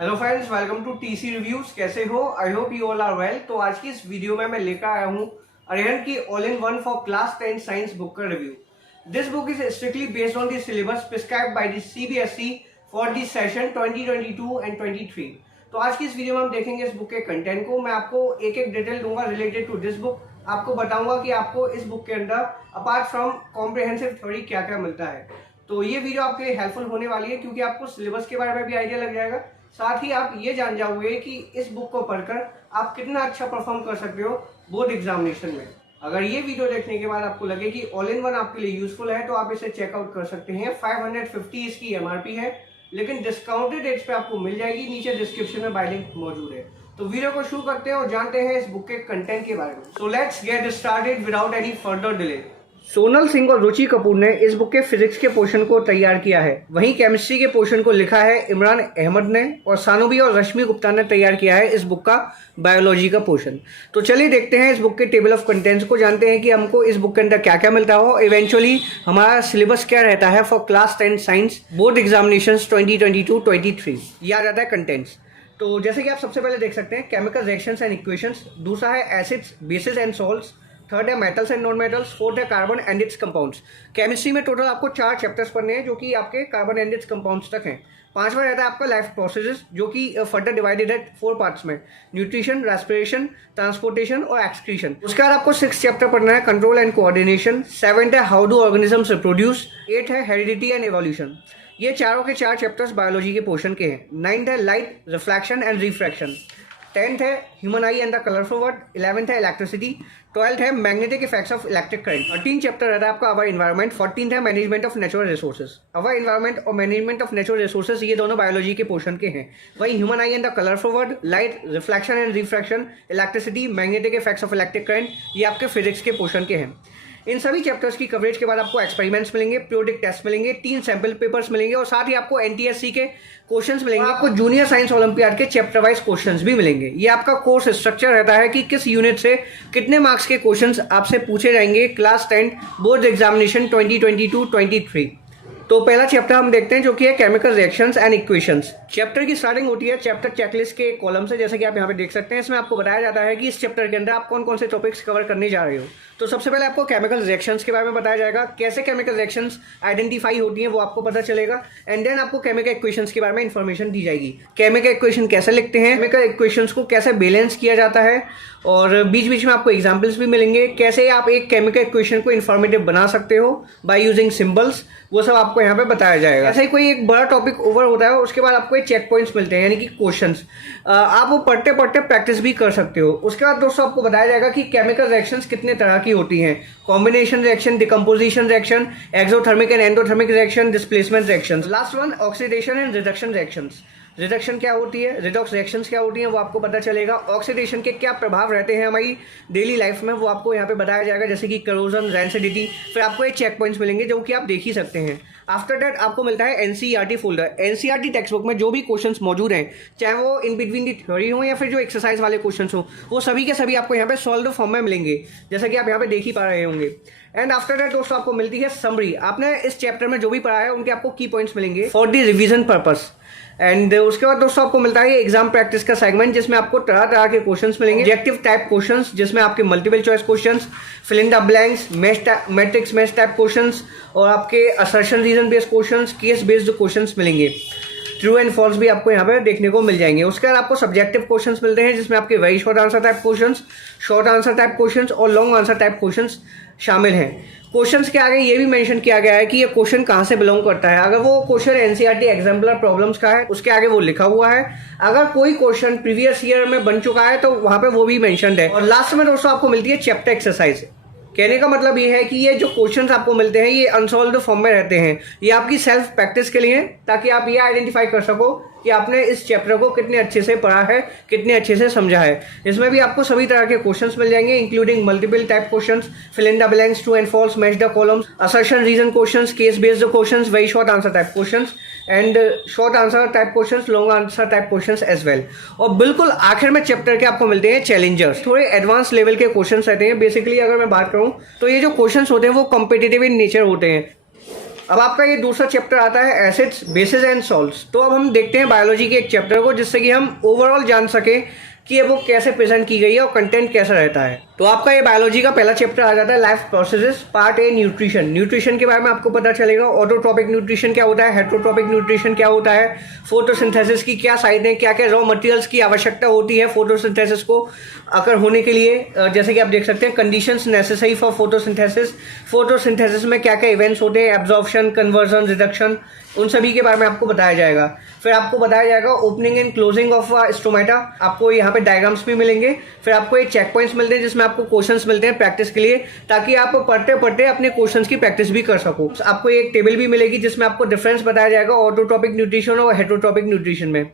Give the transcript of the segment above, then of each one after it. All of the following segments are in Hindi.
Hello friends, welcome to TC reviews. कैसे हो? I hope you all are well. तो आज की इस वीडियो में मैं लेकर आया हूँ अरिहंत की all in one for class 10 science book का review. This book is strictly based on the syllabus prescribed by the CBSE for the session 2022 and 23। तो आज की इस वीडियो में हम देखेंगे इस बुक के कंटेंट को। मैं आपको एक एक डिटेल दूंगा रिलेटेड टू दिस बुक। आपको बताऊंगा कि आपको इस बुक के अंदर अपार्ट फ्रॉम कॉम्प्रिहेंसिव थ्योरी क्या क्या मिलता है। तो ये वीडियो आपके लिए हेल्पफुल होने वाली है क्योंकि आपको सिलेबस के बारे में भी आइडिया लग जाएगा। साथ ही आप ये जान जाओगे कि इस बुक को पढ़कर आप कितना अच्छा परफॉर्म कर सकते हो बोर्ड एग्जामिनेशन में। अगर ये वीडियो देखने के बाद आपको लगे कि ऑल इन वन आपके लिए यूजफुल है तो आप इसे चेकआउट कर सकते हैं। 550 इसकी एमआरपी है, लेकिन डिस्काउंटेड रेट्स पे आपको मिल जाएगी। नीचे डिस्क्रिप्शन में बाय लिंक मौजूद है। तो वीडियो को शुरू करते हैं और जानते हैं इस बुक के कंटेंट के बारे में। So let's get started without any further delay. Sonal Singh और रुचि कपूर ने इस बुक के फिजिक्स के पोर्शन को तैयार किया है। वहीं केमिस्ट्री के पोर्शन को लिखा है इमरान अहमद ने, और सानुबी और रश्मि गुप्ता ने तैयार किया है इस बुक का बायोलॉजी का पोर्शन। तो चलिए देखते हैं इस बुक के टेबल ऑफ कंटेंट्स को, जानते हैं कि हमको इस बुक के अंदर क्या क्या मिलता हो, इवेंचुअली हमारा सिलेबस क्या रहता है for class 10 science board examination 2022-23। ये आ जाता है कंटेंट्स। तो जैसे कि आप सबसे पहले देख सकते हैं केमिकल रिएक्शंस एंड इक्वेशंस, दूसरा है acids bases and salts, third है metals and non metals, fourth है carbon and its compounds. Chemistry में टोटल आपको 4 चैप्टर्स पढ़ने हैं जो कि आपके कार्बन एंड इट्स कंपाउंड्स तक हैं। पांचवा रहता है आपका लाइफ प्रोसेसेस जो कि फर्दर डिवाइडेड है 4 पार्ट्स में, न्यूट्रिशन, रेस्पिरेशन, ट्रांसपोर्टेशन और एक्सक्रीशन। उसके बाद आपको 6 चैप्टर पढ़ना है कंट्रोल एंड कोऑर्डिनेशन, 7th है how do organisms reproduce, 8th है हेरिडिटी एंड एवोल्यूशन। ये चारों के 4 चैप्टर्स बायोलॉजी के पोर्शन के हैं। 9th है light, reflection and refraction, 10th है human I and the colourful world, 11th है इलेक्ट्रिसिटी, 12th है magnetic effects of electric current, 13 chapter रहता है आपका अवर इन्वायरमेंट, 14th है management of natural resources. Our environment और मैनेजमेंट ऑफ नेचुरल रिसोर्सेज ये दोनों बायोलॉजी के पोर्शन के हैं। वहीं human I and the colourful world, light, reflection and refraction, electricity, magnetic effects of electric current ये आपके फिजिक्स के पोर्शन के हैं। इन सभी चैप्टर्स की कवरेज के बाद आपको एक्सपेरिमेंट्स मिलेंगे, पीरियोडिक टेस्ट मिलेंगे, 3 सैंपल पेपर्स मिलेंगे और साथ ही आपको एनटीएससी के क्वेश्चंस मिलेंगे। आपको जूनियर साइंस ओलंपियाड के चैप्टर वाइज क्वेश्चंस भी मिलेंगे। ये आपका कोर्स स्ट्रक्चर रहता है कि किस यूनिट से कितने मार्क्स के क्वेश्चंस आपसे पूछे जाएंगे क्लास 10 बोर्ड एग्जामिनेशन 2022-23। तो पहला चैप्टर हम देखते हैं जो कि है chemical reactions and equations. Chapter की स्टार्टिंग होती है चैप्टर चेकलिस्ट के कॉलम से, जैसे कि आप यहाँ पे देख सकते हैं। इसमें आपको बताया जाता है कि इस चैप्टर के अंदर आप कौन कौन से टॉपिक्स कवर करने जा रहे हो। तो सबसे पहले आपको केमिकल रिएक्शंस के बारे में बताया जाएगा, कैसे केमिकल रिएक्शंस आइडेंटिफाई होती हैं वो आपको पता चलेगा। एंड देन आपको केमिकल इक्वेशंस के बारे में इंफॉर्मेशन दी जाएगी। केमिकल इक्वेशन कैसे लिखते हैं, केमिकल इक्वेशंस को कैसे बैलेंस किया जाता है, और बीच बीच में आपको एग्जाम्पल्स भी मिलेंगे कैसे आप एक केमिकल इक्वेशन को इन्फॉर्मेटिव बना सकते हो बाय यूजिंग सिंबल्स, वो सब आपको यहाँ पे बताया जाएगा। ऐसा ही कोई एक बड़ा टॉपिक ओवर होता है, उसके बाद आपको एक चेक पॉइंट्स मिलते हैं यानी कि क्वेश्चंस। आप वो पढ़ते पढ़ते प्रैक्टिस भी कर सकते हो। उसके बाद दोस्तों आपको बताया जाएगा कि केमिकल रिएक्शंस कितने तरह की होती हैं, combination reaction, decomposition reaction, exothermic and endothermic reaction, displacement reactions. Last one oxidation and reduction reactions. Reduction क्या होती है, रिडॉक्स रिएक्शंस क्या होती हैं वो आपको पता चलेगा। ऑक्सीडेशन के क्या प्रभाव रहते हैं हमारी डेली लाइफ में वो आपको यहाँ पे बताया जाएगा, जैसे कि करोजन, रैंसिडिटी। फिर आपको एक चेक पॉइंट्स मिलेंगे जो कि आप देख ही सकते हैं। आफ्टर दैट आपको मिलता है NCERT folder. NCERT text book में जो भी क्वेश्चंस मौजूद हैं, चाहे वो इन बिटवीन दी थ्योरी हो या फिर जो एक्सरसाइज वाले क्वेश्चंस हो, वो सभी के सभी आपको यहाँ पे सॉल्व फॉर्म में मिलेंगे, जैसा कि आप यहाँ पे देख ही पा रहे होंगे। एंड आफ्टर दैट दोस्तों आपको मिलती है समरी। आपने इस चैप्टर में जो भी पढ़ा है उनके आपको की पॉइंट्स मिलेंगे for the revision purpose. And उसके बाद दोस्तों आपको मिलता है एग्जाम प्रैक्टिस का सेगमेंट, जिसमें आपको तरह तरह के क्वेश्चंस मिलेंगे। ऑब्जेक्टिव टाइप क्वेश्चंस जिसमें आपके multiple choice questions, fill in the blanks, matrix match type questions, और आपके assertion reason based questions, case based questions मिलेंगे। ट्रू एंड फॉल्स भी आपको यहाँ पे देखने को मिल जाएंगे। उसके बाद आपको सब्जेक्टिव क्वेश्चंस मिलते हैं जिसमें आपके very short answer type questions, short answer type questions और लॉन्ग आंसर टाइप क्वेश्चंस शामिल हैं। क्वेश्चंस के आगे ये भी मेंशन किया गया है कि ये क्वेश्चन कहाँ से बिलोंग करता है। अगर वो क्वेश्चन एनसीईआरटी एग्जाम्पलर प्रॉब्लम्स का है उसके आगे वो लिखा हुआ है। अगर कोई क्वेश्चन प्रीवियस ईयर में बन चुका है तो वहाँ पे वो भी मेंशन्ड है। और लास्ट में दोस्तों आपको मिलती है चैप्टर एक्सरसाइज। कहने का मतलब ये है कि ये जो क्वेश्चंस आपको मिलते हैं ये अनसॉल्व्ड फॉर्म में रहते हैं। ये आपकी सेल्फ प्रैक्टिस के लिए, ताकि आप ये आइडेंटिफाई कर सको कि आपने इस चैप्टर को कितने अच्छे से पढ़ा है, कितने अच्छे से समझा है। इसमें भी आपको सभी तरह के क्वेश्चंस मिल जाएंगे, including multiple type questions, fill in the blanks, true and false, match the columns, assertion reason questions, case based questions, very short answer type questions and short answer type questions, long answer type questions as well. और बिल्कुल आखिर में चैप्टर के आपको मिलते हैं चैलेंजर्स। थोड़े एडवांस लेवल के क्वेश्चंस रहते हैं। बेसिकली अगर मैं बात करूं तो ये जो क्वेश्चंस होते हैं वो कॉम्पिटिटिव इन नेचर होते हैं। अब आपका ये दूसरा चैप्टर आता है एसिड्स, बेसिस एंड सॉल्ट्स। तो अब हम देखते हैं बायोलॉजी के एक चैप्टर को, जिससे कि हम ओवरऑल जान सके कि ये बुक कैसे प्रेजेंट की गई है और कंटेंट कैसा रहता है। तो आपका ये बायोलॉजी का पहला चैप्टर आ जाता है life processes, part A nutrition. Nutrition के बारे में आपको पता चलेगा ऑटोट्रोपिक न्यूट्रिशन क्या होता है, हेटरोट्रोपिक न्यूट्रिशन क्या होता है, फोटोसिंथेसिस की क्या साइड है, क्या क्या रॉ मटेरियल्स की आवश्यकता होती है फोटोसिंथेसिस को अगर होने के लिए। जैसे कि आप देख सकते हैं conditions necessary for photosynthesis, photosynthesis में क्या क्या इवेंट्स होते हैं, एब्जॉर्प्शन, कन्वर्जन, रिडक्शन, उन सभी के बारे में आपको बताया जाएगा। फिर आपको बताया जाएगा opening and closing of stomata. आपको यहाँ पे डायग्राम्स भी मिलेंगे। फिर आपको एक चेक पॉइंट्स मिलते हैं जिसमें आपको क्वेश्चंस मिलते हैं प्रैक्टिस के लिए, ताकि आप पढ़ते पढ़ते अपने क्वेश्चंस की प्रैक्टिस भी कर सको। आपको एक टेबल भी मिलेगी जिसमें आपको डिफरेंस बताया जाएगा ऑटोट्रोपिक न्यूट्रिशन और हेटरोट्रोपिक न्यूट्रिशन में।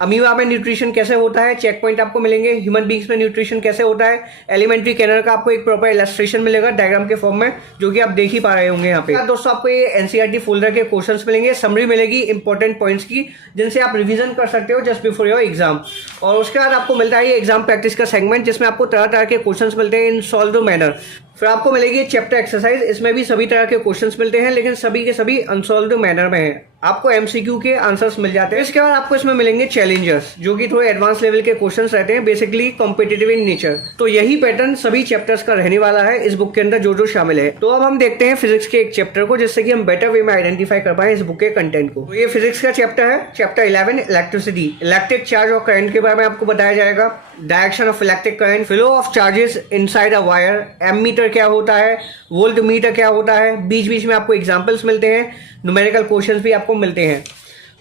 अमीबा में न्यूट्रिशन कैसे होता है, चेक पॉइंट आपको मिलेंगे। ह्यूमन बींग्स में न्यूट्रिशन कैसे होता है, एलिमेंट्री कैनर का आपको एक प्रॉपर इलस्ट्रेशन मिलेगा डायग्राम के फॉर्म में, जो कि आप देख ही पा रहे होंगे यहाँ पे। दोस्तों आपको ये एनसीईआरटी फोल्डर के क्वेश्चंस मिलेंगे, समरी मिलेगी इंपॉर्टेंट पॉइंट्स की, जिनसे आप रिवीजन कर सकते हो जस्ट बिफोर योर एग्जाम। और उसके बाद आपको मिलता है ये एग्जाम प्रैक्टिस का सेगमेंट, जिसमें आपको तरह तरह के क्वेश्चंस मिलते हैं इन सॉल्व मैनर। फिर आपको मिलेगी चैप्टर एक्सरसाइज, इसमें भी सभी तरह के क्वेश्चंस मिलते हैं, लेकिन सभी के सभी अनसॉल्व्ड मैनर में है। आपको एमसीक्यू के आंसर्स मिल जाते हैं। इसके बाद आपको इसमें मिलेंगे चैलेंजर्स, जो कि थोड़े एडवांस लेवल के क्वेश्चंस रहते हैं, बेसिकली कॉम्पिटिटिव इन नेचर। तो यही पैटर्न सभी चैप्टर्स का रहने वाला है इस बुक के अंदर जो जो शामिल है। तो अब हम देखते हैं फिजिक्स के एक चैप्टर को, जिससे कि हम बेटर वे में आइडेंटिफाई कर पाए इस बुक के कंटेंट को। तो ये फिजिक्स का चैप्टर है, चैप्टर 11 इलेक्ट्रिसिटी। इलेक्ट्रिक चार्ज और करंट के बारे में आपको बताया जाएगा, direction of electric current, flow of charges inside a wire, ammeter क्या होता है, वोल्ट मीटर क्या होता है। बीच बीच में आपको एग्जांपल्स मिलते हैं, न्यूमेरिकल क्वेश्चंस भी आपको मिलते हैं।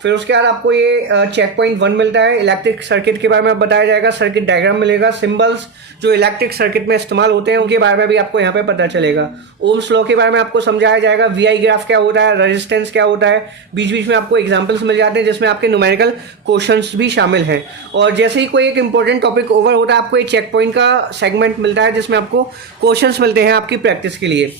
फिर उसके बाद आपको ये चेक पॉइंट 1 मिलता है, इलेक्ट्रिक सर्किट के बारे में बताया जाएगा, सर्किट डायग्राम मिलेगा, सिंबल्स जो इलेक्ट्रिक सर्किट में इस्तेमाल होते हैं उनके बारे में भी आपको यहाँ पे पता चलेगा। ओम्स लॉ के बारे में आपको समझाया जाएगा, वीआई ग्राफ क्या होता है, रेजिस्टेंस क्या होता है। बीच बीच में आपको एग्जाम्पल्स मिल जाते हैं जिसमें आपके न्यूमेरिकल क्वेश्चंस भी शामिल हैं। और जैसे ही कोई एक इंपॉर्टेंट टॉपिक ओवर होता है, आपको एक चेक पॉइंट का सेगमेंट मिलता है जिसमें आपको क्वेश्चंस मिलते हैं आपकी प्रैक्टिस के लिए।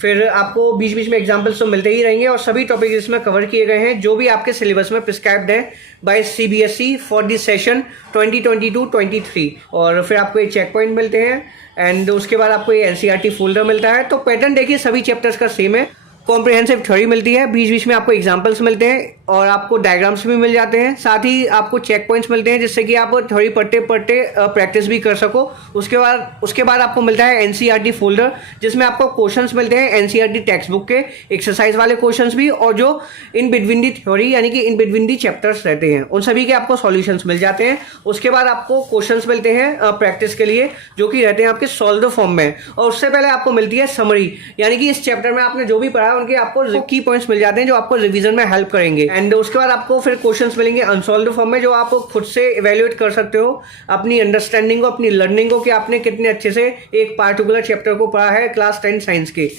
फिर आपको बीच बीच में एग्जाम्पल्स तो मिलते ही रहेंगे, और सभी टॉपिक इसमें कवर किए गए हैं जो भी आपके सिलेबस में प्रिस्क्राइब्ड है by CBSE for this session 2022-23। और फिर आपको ये चेक पॉइंट मिलते हैं, एंड उसके बाद आपको ये एनसीईआरटी फोल्डर मिलता है। तो पैटर्न देखिए सभी चैप्टर्स का सेम है। कॉम्प्रिहेंसिव थ्योरी मिलती है, बीच बीच में आपको एग्जांपल्स मिलते हैं और आपको डायग्राम्स भी मिल जाते हैं, साथ ही आपको चेक पॉइंट्स मिलते हैं जिससे कि आप थ्योरी पढ़ते पढ़ते प्रैक्टिस भी कर सको। उसके बाद आपको मिलता है एनसीईआरटी फोल्डर, जिसमें आपको क्वेश्चंस मिलते हैं एनसीईआरटी टेक्स्ट बुक के, एक्सरसाइज वाले क्वेश्चंस भी, और जो इन बिटवीन दी थ्योरी यानी कि इन बिटवीन दी चैप्टर्स रहते हैं उन सभी के आपको सॉल्यूशंस मिल जाते हैं। उसके बाद आपको क्वेश्चंस मिलते हैं प्रैक्टिस के लिए, जो कि रहते हैं आपके सॉल्व फॉर्म में। और उससे पहले आपको मिलती है समरी, यानी कि इस चैप्टर में आपने जो भी पढ़ा उनके आपको की पॉइंट्स मिल जाते हैं जो आपको रिवीजन में हेल्प करेंगे। एंड उसके बाद आपको फिर क्वेश्चंस मिलेंगे अनसॉल्व्ड फॉर्म में, जो आप खुद से इवैल्यूएट कर सकते हो अपनी अंडरस्टैंडिंग को, अपनी लर्निंग को, कि आपने कितने अच्छे से एक पार्टिकुलर चैप्टर को पढ़ा है क्लास 10 साइंस के।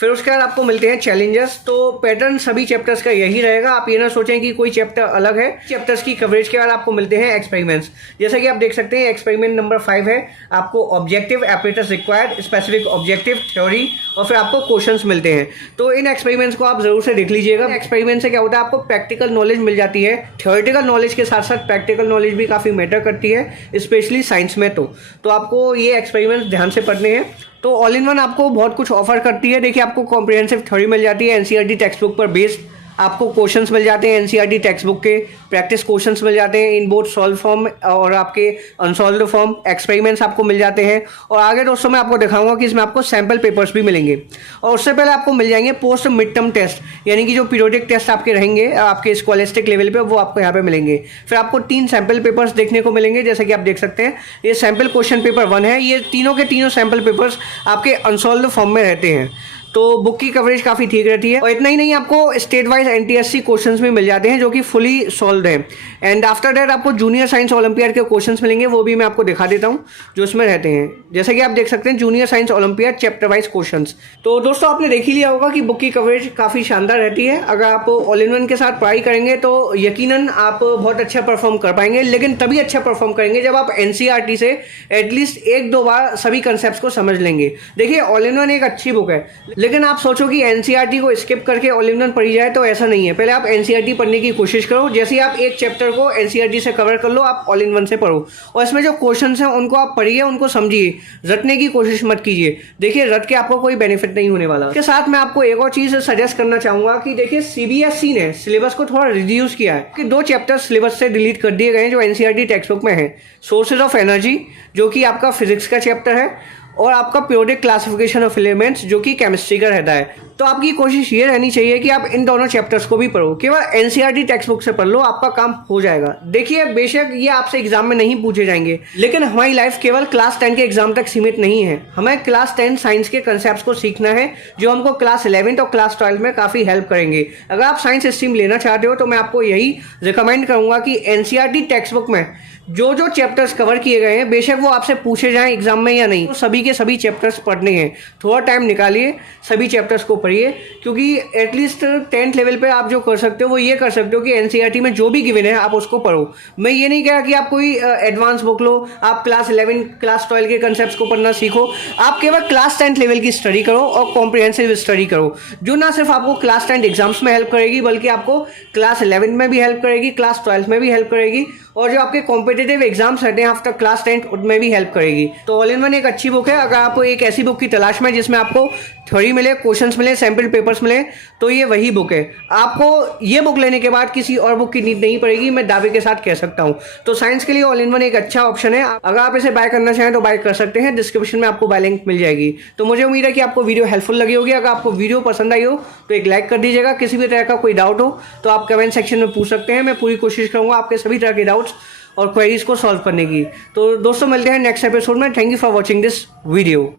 फिर उसके बाद आपको मिलते हैं चैलेंजेस। तो पैटर्न सभी चैप्टर्स का यही रहेगा, आप ये ना सोचें कि कोई चैप्टर अलग है। चैप्टर्स की कवरेज के बाद आपको मिलते हैं एक्सपेरिमेंट्स, जैसा कि आप देख सकते हैं एक्सपेरिमेंट नंबर 5 है, आपको objective apparatus required, specific objective, theory, और फिर आपको क्वेश्चंस मिलते हैं। तो इन एक्सपेरिमेंट्स को आप जरूर से देख लीजिएगा। एक्सपेरिमेंट से क्या होता है, आपको प्रैक्टिकल नॉलेज मिल जाती है। थ्योरेटिकल नॉलेज के साथ साथ प्रैक्टिकल नॉलेज भी काफ़ी मैटर करती है, स्पेशली साइंस में। तो आपको ये एक्सपेरिमेंट्स ध्यान से पढ़ने हैं। तो ऑल इन वन आपको बहुत कुछ ऑफर करती है। देखिए आपको कॉम्प्रिहेंसिव थ्योरी मिल जाती है एनसीईआरटी टेक्स्ट बुक पर बेस्ड, आपको क्वेश्चंस मिल जाते हैं एनसीईआरटी टेक्स्ट बुक के, प्रैक्टिस क्वेश्चंस मिल जाते हैं इन बोथ सॉल्व फॉर्म और आपके अनसॉल्व्ड फॉर्म, एक्सपेरिमेंट्स आपको मिल जाते हैं। और आगे दोस्तों मैं आपको दिखाऊंगा कि इसमें आपको सैम्पल पेपर्स भी मिलेंगे। और उससे पहले आपको मिल जाएंगे पोस्ट मिड टर्म टेस्ट, यानी कि जो पीरियोडिक टेस्ट आपके रहेंगे आपके स्कॉलस्टिक लेवल पे, वो आपको यहाँ पे मिलेंगे। फिर आपको 3 सैम्पल पेपर्स देखने को मिलेंगे, जैसा कि आप देख सकते हैं ये सैम्पल क्वेश्चन पेपर 1 है। ये तीनों के तीनों सैम्पल पेपर्स आपके अनसॉल्व्ड फॉर्म में रहते हैं। तो बुक की कवरेज काफ़ी ठीक रहती है। और इतना ही नहीं, आपको स्टेट वाइज एनटीएससी क्वेश्चंस भी मिल जाते हैं जो कि फुली सॉल्व्ड हैं। एंड आफ्टर दैट आपको जूनियर साइंस ओलंपियाड के क्वेश्चंस मिलेंगे, वो भी मैं आपको दिखा देता हूं जो इसमें रहते हैं। जैसा कि आप देख सकते हैं junior science olympiad chapter wise questions. तो दोस्तों आपने देख ही लिया होगा कि बुक की कवरेज काफ़ी शानदार रहती है। अगर आप ऑल इन वन के साथ पढ़ाई करेंगे तो यकीनन आप बहुत अच्छा परफॉर्म कर पाएंगे, लेकिन तभी अच्छा परफॉर्म करेंगे जब आप एनसीईआरटी से एटलीस्ट 1-2 बार सभी कंसेप्ट को समझ लेंगे। देखिए ऑल इन वन एक अच्छी बुक है, लेकिन आप सोचो कि एनसीईआरटी को स्किप करके ऑल इन वन पढ़ी जाए, तो ऐसा नहीं है। पहले आप एनसीईआरटी पढ़ने की कोशिश करो। जैसे ही आप एक चैप्टर को एनसीईआरटी से कवर कर लो, आप ऑल इन वन से पढ़ो और इसमें जो क्वेश्चन हैं उनको आप पढ़िए, उनको समझिए, रटने की कोशिश मत कीजिए। देखिए, रट के आपको कोई बेनिफिट नहीं होने वाला। इसके साथ मैं आपको एक और चीज़ सजेस्ट करना चाहूँगा कि देखिए, सीबीएसई ने सिलेबस को थोड़ा रिड्यूस किया है कि 2 चैप्टर सिलेबस से डिलीट कर दिए गए हैं जो एनसीईआरटी टेक्स्ट बुक में है। सोर्सेज ऑफ एनर्जी, जो कि आपका फिजिक्स का चैप्टर है, और आपका पीरियोडिक क्लासिफिकेशन ऑफ एलिमेंट्स, जो कि केमिस्ट्री का रहता है। तो आपकी कोशिश ये रहनी चाहिए कि आप इन दोनों चैप्टर्स को भी पढ़ो। केवल एनसीईआरटी टेक्स्ट बुक से पढ़ लो, आपका काम हो जाएगा। देखिए, बेशक ये आपसे एग्जाम में नहीं पूछे जाएंगे, लेकिन हमारी लाइफ केवल क्लास 10 के एग्जाम तक सीमित नहीं है। हमें क्लास 10 साइंस के कंसेप्ट को सीखना है, जो हमको क्लास 11 और क्लास 12 में काफ़ी हेल्प करेंगे। अगर आप साइंस स्ट्रीम लेना चाहते हो तो मैं आपको यही रिकमेंड करूंगा कि एनसीईआरटी टेक्स्ट बुक में जो जो चैप्टर्स कवर किए गए हैं, बेशक वो आपसे पूछे जाएं एग्जाम में या नहीं, तो सभी के सभी चैप्टर्स पढ़ने हैं। थोड़ा टाइम निकालिए, सभी चैप्टर्स को पढ़िए, क्योंकि एटलीस्ट 10th लेवल पे आप जो कर सकते हो वो ये कर सकते हो कि एनसीईआरटी में जो भी गिवन है आप उसको पढ़ो। मैं ये नहीं कह रहा कि आप कोई एडवांस बुक लो, आप क्लास 11 क्लास 12 के कंसेप्ट को पढ़ना सीखो। आप केवल क्लास 10th लेवल की स्टडी करो और कॉम्प्रिहेंसिव स्टडी करो, जो ना सिर्फ आपको क्लास 10 एग्जाम्स में हेल्प करेगी, बल्कि आपको क्लास 11 में भी हेल्प करेगी, क्लास 12 में भी हेल्प करेगी, और जो आपके कॉम्पिटिटिव एग्जाम्स रहते हैं आफ्टर क्लास 10 उनमें भी हेल्प करेगी। तो ऑल इन वन एक अच्छी बुक है। अगर आप एक ऐसी बुक की तलाश में जिसमें आपको थ्योरी मिले, क्वेश्चंस मिले, सैम्पल पेपर्स मिले, तो ये वही बुक है। आपको ये बुक लेने के बाद किसी और बुक की नीड नहीं पड़ेगी, मैं दावे के साथ कह सकता हूँ। तो साइंस के लिए ऑल इन वन एक अच्छा ऑप्शन है। अगर आप इसे बाय करना चाहें तो बाय कर सकते हैं, डिस्क्रिप्शन में आपको बाय लिंक मिल जाएगी। तो मुझे उम्मीद है कि आपको वीडियो हेल्पफुल लगी होगी। अगर आपको वीडियो पसंद आई हो तो एक लाइक कर दीजिएगा। किसी भी तरह का कोई डाउट हो तो आप कमेंट सेक्शन में पूछ सकते हैं। मैं पूरी कोशिश करूँगा आपके सभी तरह के डाउट्स और क्वेरीज को सॉल्व करने की। तो दोस्तों, मिलते हैं नेक्स्ट एपिसोड में। Thank you for watching this video.